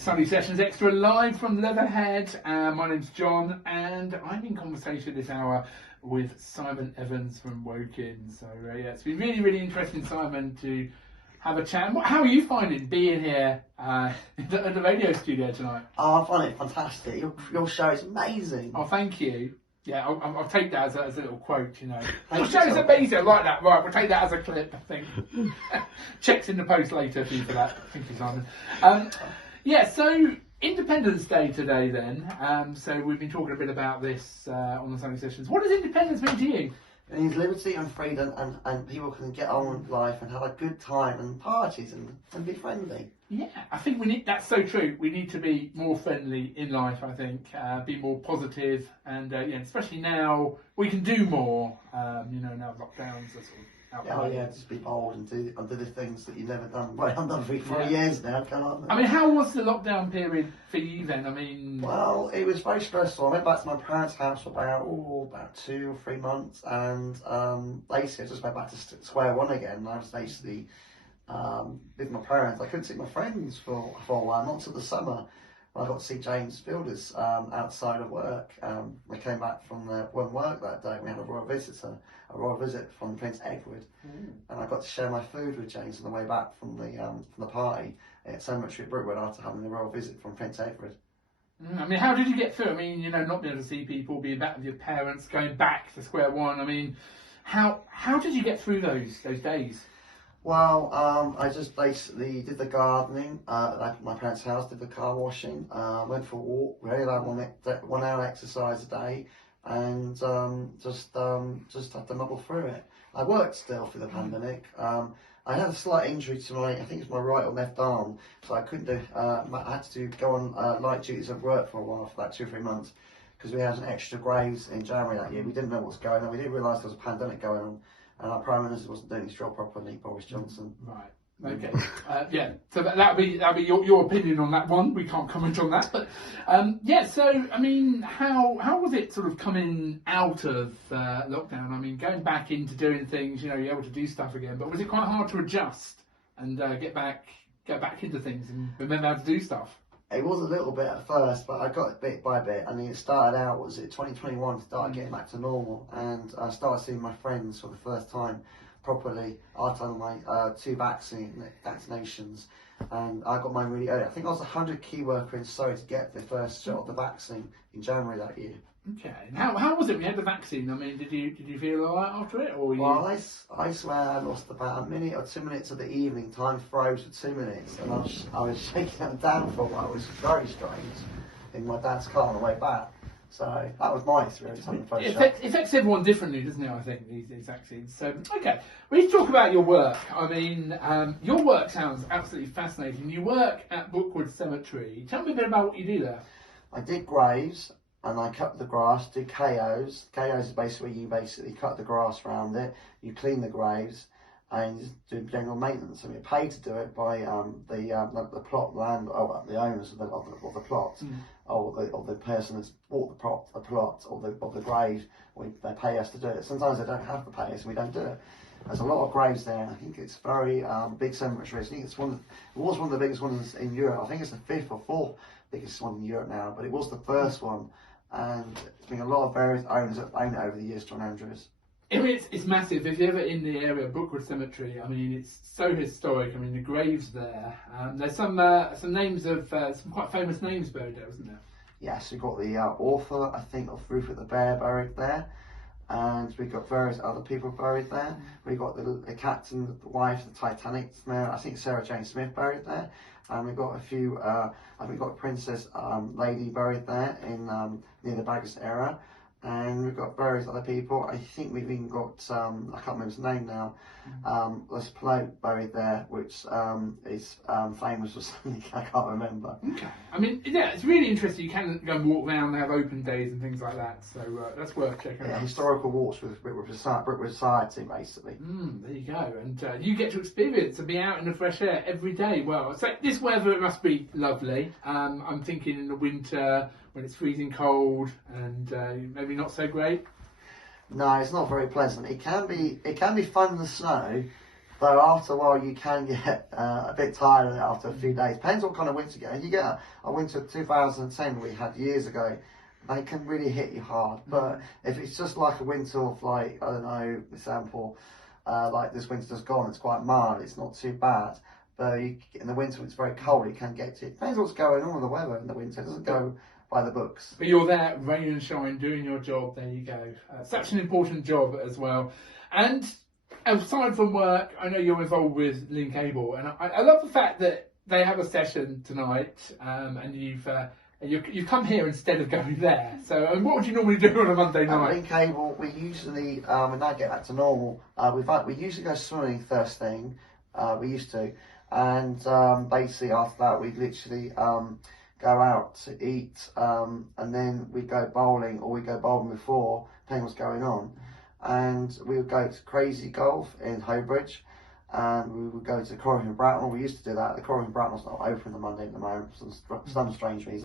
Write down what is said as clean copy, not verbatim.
Sunday Sessions Extra live from Leatherhead. My name's John, and I'm in conversation this hour with Simon Evans from Woking. So yeah, it's been really, really interesting, Simon, to have a chat. How are you finding being here at the radio studio tonight? Oh, I find it fantastic. Your show is amazing. Oh, thank you. Yeah, I'll take that as a little quote, you know. Thank Your you show's so amazing, I like that. Right, we'll take that as a clip, I think. Checks in the post later for you for that. Thank you, Simon. Yeah, so Independence Day today then. So we've been talking a bit about this on the Sunday Sessions. What does independence mean to you? It means liberty and freedom, and people can get on with life and have a good time and parties and be friendly. Yeah, I think we need. That's so true. We need to be more friendly in life. I think be more positive, and yeah, especially now we can do more. You know, now lockdowns are sort of out Yeah, there. yeah, just be bold and do the things that you've never done. Well, I've done for 4 years now, can't I? I mean, how was the lockdown period for you then? I mean, Well, it was very stressful. I went back to my parents' house for about 2 or 3 months, and basically I just went back to square one again. I was basically with my parents. I couldn't see my friends for a while, not till the summer. I got to see James Fielders outside of work. We came back from work that day. We had a royal visit from Prince Edward, and I got to share my food with James on the way back from the party at Cemetery at Brookwood after having a royal visit from Prince Edward. I mean, how did you get through? I mean, you know, not being able to see people, being back with your parents, going back to square one. I mean, how did you get through those days? Well, I just basically did the gardening at my parents' house, did the car washing, went for a walk, really like 1 hour exercise a day, and just had to muddle through it. I worked still through the pandemic. I had a slight injury to I think it's my right or left arm, so I couldn't do, I had to go on light duties of work for a while, for about 2 or 3 months, because we had an extra graves in January that year. We didn't know what was going on, we didn't realise there was a pandemic going on. And our Prime Minister wasn't doing his job properly, Boris Johnson. Right. Okay. Yeah. So that'll be your opinion on that one. We can't comment on that, but yeah. So I mean, how was it sort of coming out of lockdown? I mean, going back into doing things. You know, you're able to do stuff again, but was it quite hard to adjust and get back into things and remember how to do stuff? It was a little bit at first, but I got it bit by bit. I mean, it started out, 2021, started getting back to normal, and I started seeing my friends for the first time properly after my 2 vaccinations, and I got mine really early. I think I was 100 key worker in Surrey to get the first shot of the vaccine in January that year. Okay. And how was it when you had the vaccine? I mean, did you feel alright after it, or were you... Well, I swear I lost about 1 minute or 2 minutes of the evening. Time froze for 2 minutes, and I was shaking them down for a while. It was very strange in my dad's car on the way back. So that was my experience. It affects everyone differently, doesn't it? I think these vaccines. So okay, we need to talk about your work. I mean, your work sounds absolutely fascinating. You work at Brookwood Cemetery. Tell me a bit about what you do there. I dig graves. And I cut the grass, do KOs. KOs is basically you cut the grass around it, you clean the graves, and you just do general maintenance. And you're paid to do it by the plot land, or the owners of the plot, or the person that's bought the plot, or the grave. They pay us to do it. Sometimes they don't have to pay us, and we don't do it. There's a lot of graves there, and I think it's very big cemetery. I think it was one of the biggest ones in Europe. I think it's the 5th or 4th biggest one in Europe now, but it was the first one. And there's been a lot of various owners that own it over the years, John Andrews. I mean, it's massive. If you're ever in the area of Brookwood Cemetery, I mean, it's so historic. I mean, the graves there. There's some names of some quite famous names buried there, isn't there? Yes, we've got the author, I think, of Rupert the Bear buried there. And we've got various other people buried there. We've got the captain, the wife of the Titanic, I think Sarah Jane Smith buried there. And we've got a few, I think we've got a Princess Lady buried there in near the Baggers era. And we've got various other people. I think we've even got, I can't remember his name now, there's bloke buried there, which is famous for something I can't remember. Okay. I mean, yeah, it's really interesting. You can go and walk around, they have open days and things like that. So that's worth checking out. Historical walks with society, basically. There you go. And you get to experience and be out in the fresh air every day. Well, so this weather, it must be lovely. I'm thinking in the winter, when it's freezing cold and maybe not so great. No, it's not very pleasant. It can be fun in the snow, Though after a while you can get a bit tired of it after a few days. Depends what kind of winter you get. If you get a winter 2010 we had years ago, they can really hit you hard. But if it's just like a winter of like, I don't know, for example, like this winter just gone, it's quite mild, it's not too bad. But in the winter when it's very cold, it can get to you. Depends what's going on with the weather in the winter. It doesn't go by the books. But you're there, rain and shine, doing your job. There you go. Such an important job as well. And aside from work, I know you're involved with Link Cable, and I love the fact that they have a session tonight, and you've come here instead of going there. So, what would you normally do on a Monday night? Link Cable, we usually, when I get back to normal, we usually go swimming first thing. We used to, and basically after that we literally go out to eat, and then we go bowling, or we go bowling before, depending what's going on. And we would go to Crazy Golf in Hobridge, and we would go to Corrie and Bracknell. We used to do that. The Corrie and Bracknell's not open on Monday at the moment for some strange reason.